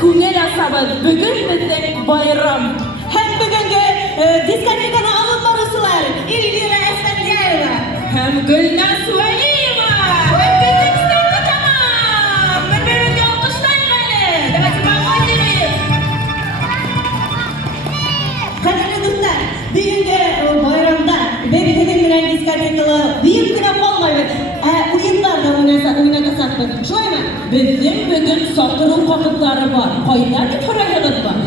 Күңел асабы, бүгін біздің байрам. Hem bugünkü diskotekana alın barısılar İlgire Esfendiyeva. Hem Gülnaz Valiyeva. Hem Kızıkstan'da tamam. Birbirimizi alkışlayın beni. Demek ki ben oynayayım. Kadirli dostlar, bugünkü bayramda Bebite'nin bilen diskotekalı büyük güne olmayı oyunlarda oynatasak. Şöyle mi? Bizim bugün satırın vakıtları var. Kayda bir parayımız var.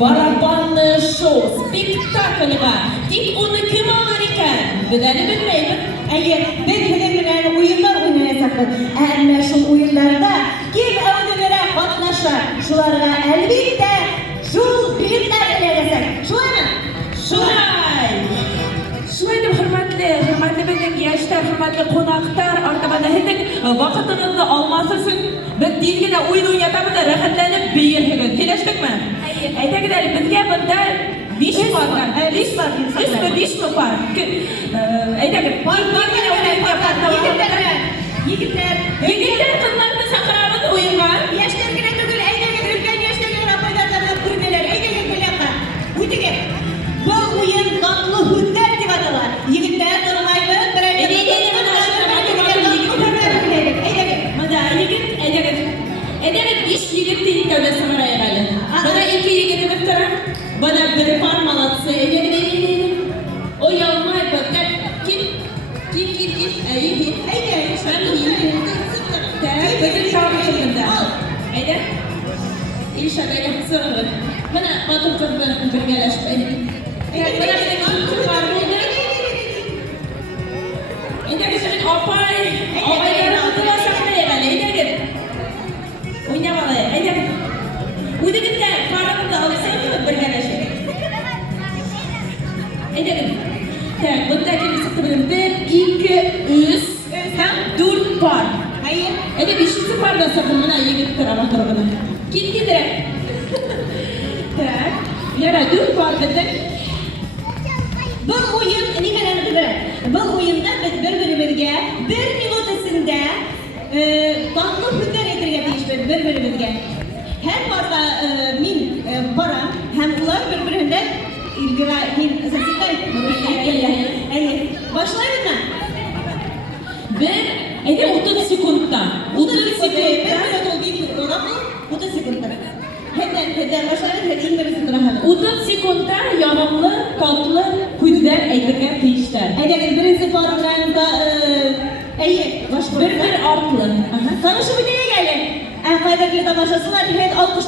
Barabanlı şov, spektakl var. Tek onu kim alır iken? Bedeni bilmeyim. Eğer Bebite'nin bilen oyunlar oynayasak. Eğer şu oyunlarda kim ödülere katlaşır? Şulara elbette şu bilimler eleyesek. Şöyle mi? Şulay. Şulay deb hurmatli bizning yoshlar, hurmatli qonaqlar, ortamada hech vaqtingizni olmasin. Biz deyilgina o'yin o'ynatamiz, rohatlanib beramiz. Kelashdikmi? Aytagidlar, bizga bunda 5 fardan, 5 par, 5 par. Aytagid, yigitlar qizlarni chaqiramiz o'yinga. Yaşlarına tugul eydegin ülken yaşlarına paydarlarına kurneler eydegin kılaka. Uytegin. Bu oyun tatlı hüdder diye adılar. Yigitler durmaydı. Edemet iş yigit değil gövdesi var ayağıyla. Bana iki yigitimiz taraf, bana bir parmal atsa, edemet. O yalma yapar. Kim? İyi. Ben iyi. Bugün çağırmışımda. Ede. İnşallah yapsın. Bana matım kızlarım bir geleşti. Bana bir de kim var burada? Ede bizim opayların altına saklayalım. Ede. Oynamalı. Ede. Uydu gitti. Paramı da alırsan bir geleşti. Ede. Tak, buradaki bir sıkıntı. 1, 2, 3, hem 4 par. Hayır. Ede 5. parda sakın bana yigit tarafı tarafına. Gitti direkt. Tak. Yara 4 par dedik. Bu oyun nimeleri bilir. Bu oyunda biz birbirimizge 1 minut içinde tatlı hüdder edirge deyişmedi birbirimizge. Hem parda min param hem ular birbirinden ilgira min sesitler. Başlayalım mı? Ede 30 sekundda. 30 sekundda. 30 sekundda. Heden başlayalım. Heden birisi duramadı. 30 sekundda yanımlı, tatlı, hüdder edirge deyişler. Eğer birinci parmağında Bir artlı. tanışı bir neye gelin? En kaydaklı tamaşasılar bir alkışlar.